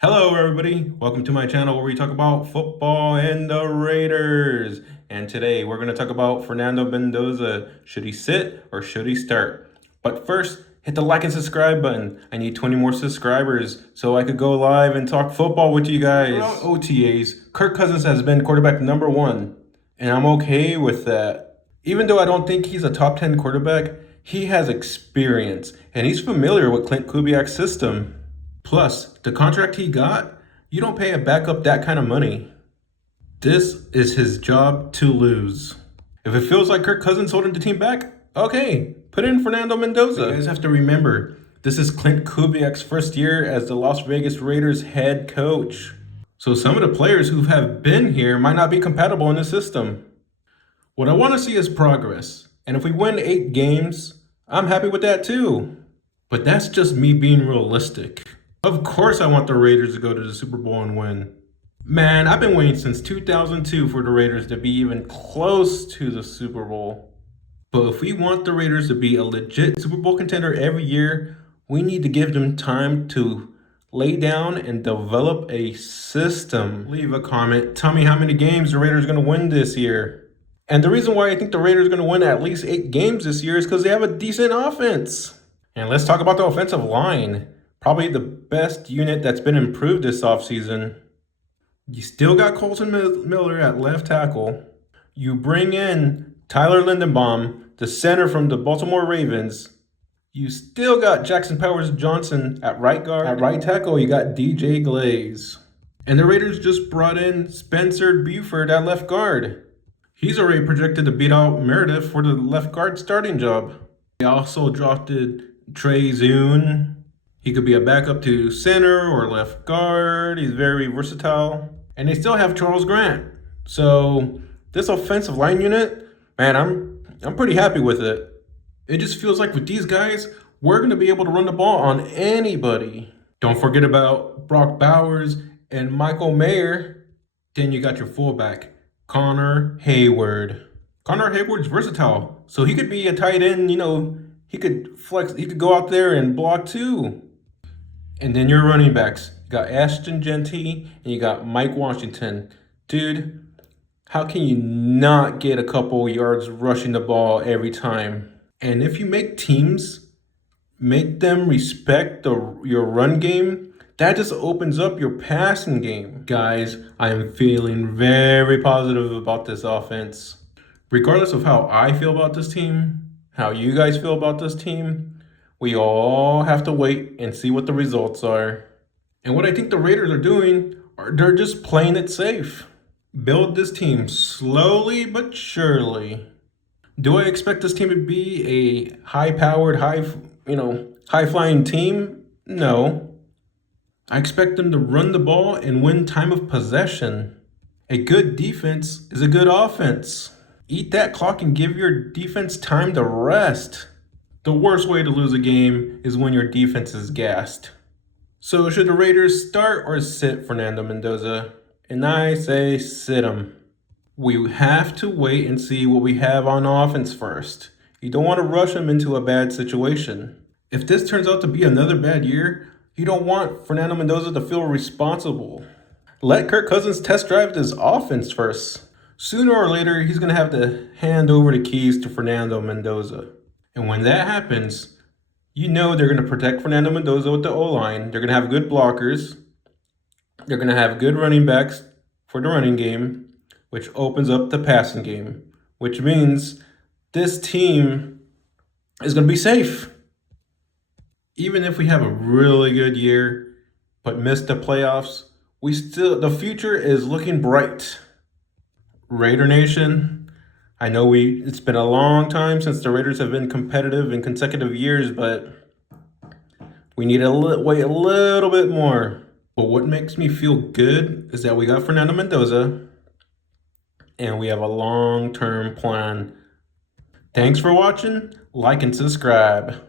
Hello, everybody. Welcome to my channel where we talk about football and the Raiders. And today we're going to talk about Fernando Mendoza. Should he sit or should he start? But first, hit the like and subscribe button. I need 20 more subscribers so I could go live and talk football with you guys. Throughout OTAs, Kirk Cousins has been quarterback number one, and I'm okay with that. Even though I don't think he's a top 10 quarterback, he has experience and he's familiar with Clint Kubiak's system. Plus, the contract he got, you don't pay a backup that kind of money. This is his job to lose. If it feels like Kirk Cousins holding the team back, okay, put in Fernando Mendoza. You guys have to remember, this is Clint Kubiak's first year as the Las Vegas Raiders head coach. So some of the players who have been here might not be compatible in the system. What I want to see is progress. And if we win 8 games, I'm happy with that too. But that's just me being realistic. Of course I want the Raiders to go to the Super Bowl and win. Man, I've been waiting since 2002 for the Raiders to be even close to the Super Bowl. But if we want the Raiders to be a legit Super Bowl contender every year, we need to give them time to lay down and develop a system. Leave a comment. Tell me how many games the Raiders are going to win this year. And the reason why I think the Raiders are going to win at least 8 games this year is because they have a decent offense. And let's talk about the offensive line. Probably the best unit that's been improved this offseason. You still got Colton Miller at left tackle. You bring in Tyler Lindenbaum, the center from the Baltimore Ravens. You still got Jackson Powers-Johnson at right guard. At right tackle, you got DJ Glaze. And the Raiders just brought in Spencer Buford at left guard. He's already projected to beat out Meredith for the left guard starting job. They also drafted Trey Zune. He could be a backup to center or left guard. He's very versatile. And they still have Charles Grant. So this offensive line unit, man, I'm pretty happy with it. It just feels like with these guys, we're going to be able to run the ball on anybody. Don't forget about Brock Bowers and Michael Mayer. Then you got your fullback, Connor Hayward. Connor Hayward's versatile. So he could be a tight end, he could flex, he could go out there and block too. And then your running backs, you got Ashton Genty and you got Mike Washington. Dude, how can you not get a couple yards rushing the ball every time? And if you make teams, make them respect your run game, that just opens up your passing game. Guys, I am feeling very positive about this offense. Regardless of how I feel about this team, how you guys feel about this team, we all have to wait and see what the results are. And what I think the Raiders are doing, they're just playing it safe. Build this team slowly but surely. Do I expect this team to be a high-powered, high-flying team? No. I expect them to run the ball and win time of possession. A good defense is a good offense. Eat that clock and give your defense time to rest. The worst way to lose a game is when your defense is gassed. So should the Raiders start or sit Fernando Mendoza? And I say sit him. We have to wait and see what we have on offense first. You don't want to rush him into a bad situation. If this turns out to be another bad year, you don't want Fernando Mendoza to feel responsible. Let Kirk Cousins test drive this offense first. Sooner or later, he's going to have to hand over the keys to Fernando Mendoza. And when that happens, you know they're going to protect Fernando Mendoza with the O-line. They're going to have good blockers. They're going to have good running backs for the running game, which opens up the passing game, which means this team is going to be safe. Even if we have a really good year but miss the playoffs, the future is looking bright. Raider Nation, I know it's been a long time since the Raiders have been competitive in consecutive years, but we need to wait a little bit more. But what makes me feel good is that we got Fernando Mendoza and we have a long-term plan. Thanks for watching, like and subscribe.